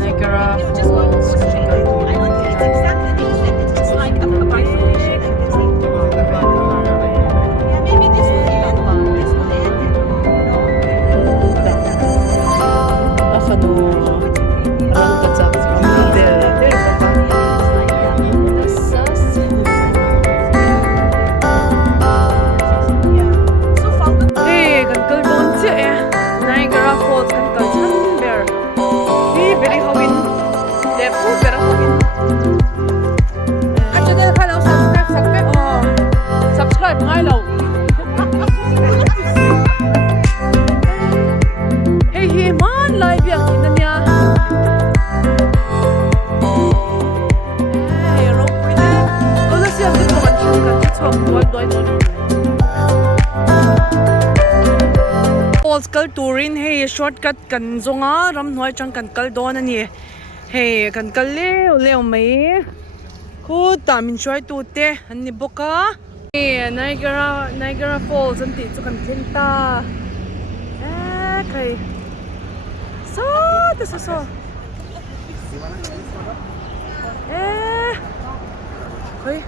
Niagara Falls. I don't think it's exactly the exact. It's just like a bifurcation. Yeah, maybe this will end. This will end. Hey, kan kal don che Niagara Falls kan kal chan ber. Hey, very hawin. Lepu ber hawin. At channel ka law subscribe. Oh, subscribe ngai law. Hey, hey man, live yang ina niya. Hey, rock with it. Kalau siap di kawan kan cuak dua. Falls kal turin hey shortcut kan zonga ram noi chang kan kal don ani hey kan kal le mai khu ta min choi tu te ani boka hey Niagara Falls anti chu kan thenta kai so hey hey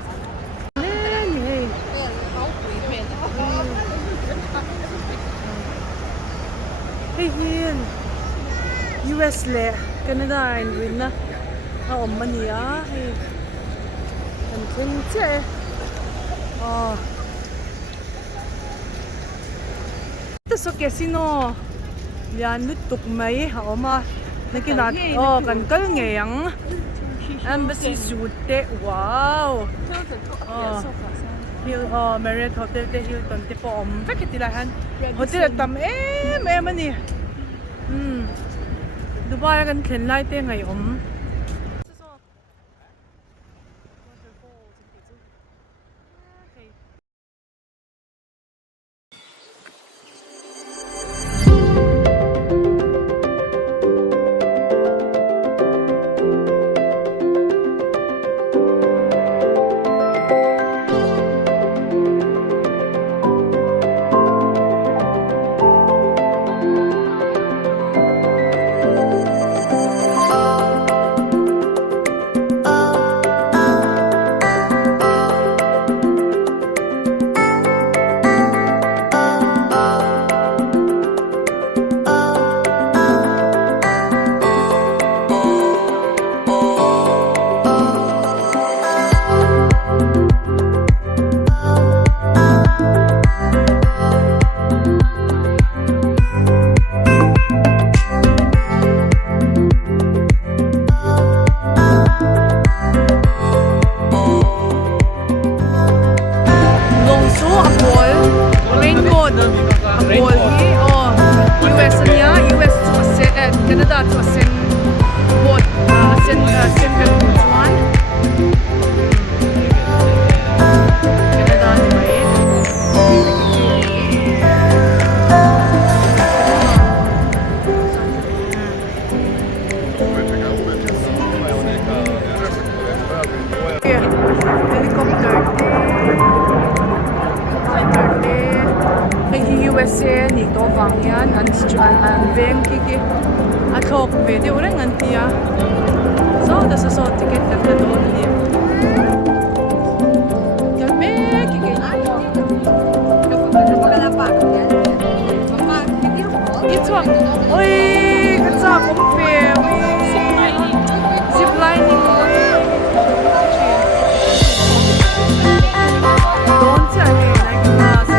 hiền US le Canada in win na om mani a hey kan chen che to so casino lian lut tuk mai ha oma nakina kan kal nge yang embassy suite te wow Hill Marriott Hotel te Hilton te po om fakit ilahan hotel tam em ani Dubai kan thlen lai te ngai om Canada to sen boat sen kan tuan Canada ni mai helicopter USA ni to wang yan an veng ki a thok ve de ureng an tia so da so ticket kan ka don ni ka me ki ke ka pa la pa pa ki di ho it's what oi ka sa ko fe zip lining don't say like class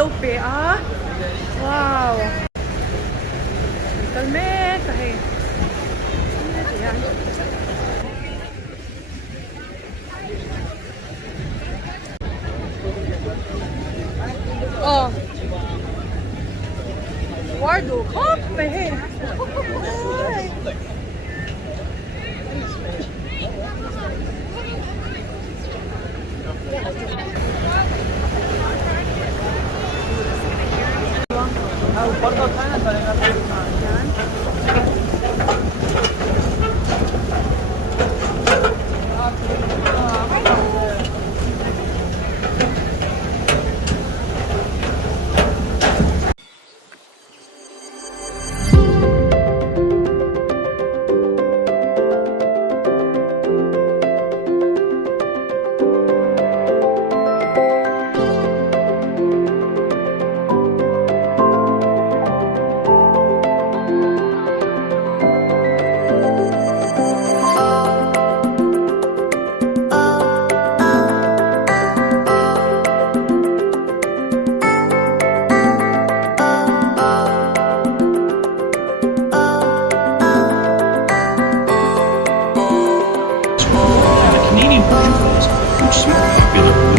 lâu bể á. Wow. Cần mê cái. Wardo, hop, hey.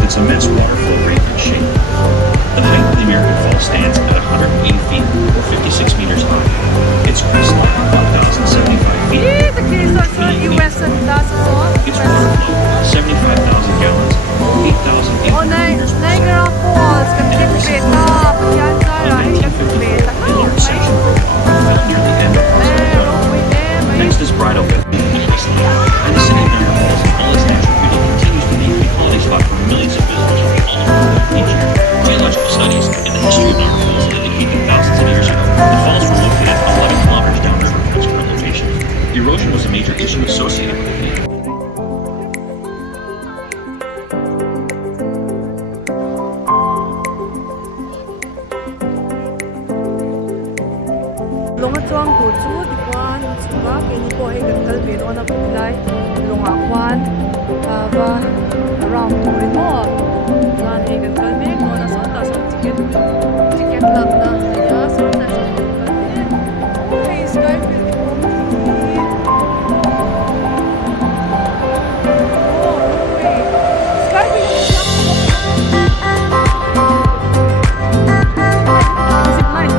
Its immense water flow rate and shape. The height of the Niagara Falls stands at 180 feet or 56 meters high. Its crest line 1,075 feet. The case of US and Its water flow 75,000 gallons, 8,800 meters per Niagara Falls, kapit beta, pagyan Zara, ay kapit beta. large section found near the end of the Falls. Next is Bridal Veil, and the city of Niagara Falls, in all its natural beauty, continues to be a holiday spot for millions of visitors from all over the region. Geological studies and the history of Niagara Falls indicate that thousands of years ago, the falls were located 11 kilometers downriver from its current location. Erosion was a major issue associated with the Long at suang po chu di kwan suga kini po ay gangal bero na kulay long akwan va around to mo lan ay gangal me no na sa ta sa ticket lang na ya so na sa hey sky view di po sky view zip line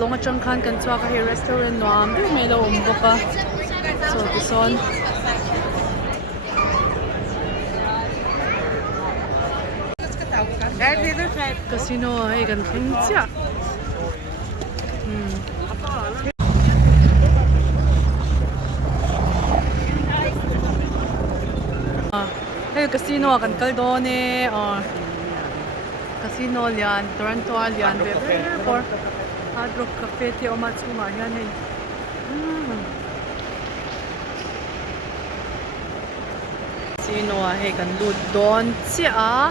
long at kan chua ka hi restaurant nuam di may lo boka so bison casino ay kan siya hey casino kan kaldone or casino lian Toronto lian for Hard Rock Cafe ti Omatsuma yan ay. Sino ay kan ludon siya.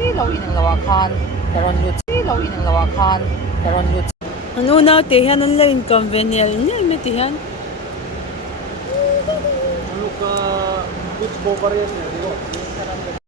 Ilaw inang lawakan, daron yut. Ilaw inang lawakan, daron yut. Ang una, tihan ang lain convenient. Yan, may tihan. Ano ka, which boba rin yun?